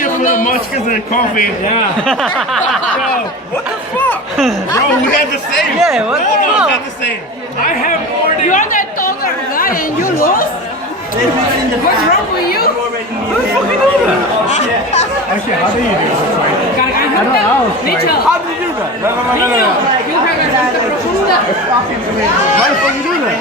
get full of munchkins and coffee. Yeah. Bro, what the fuck? Bro, we had the same. Yeah, what the All of us fuck? had the same. I have more than. You're that taller guy and you lose? What's wrong with you? Actually, how do you do this? I don't know. Nicho. How do you do that? No. You have a profunda. How the fuck you do that?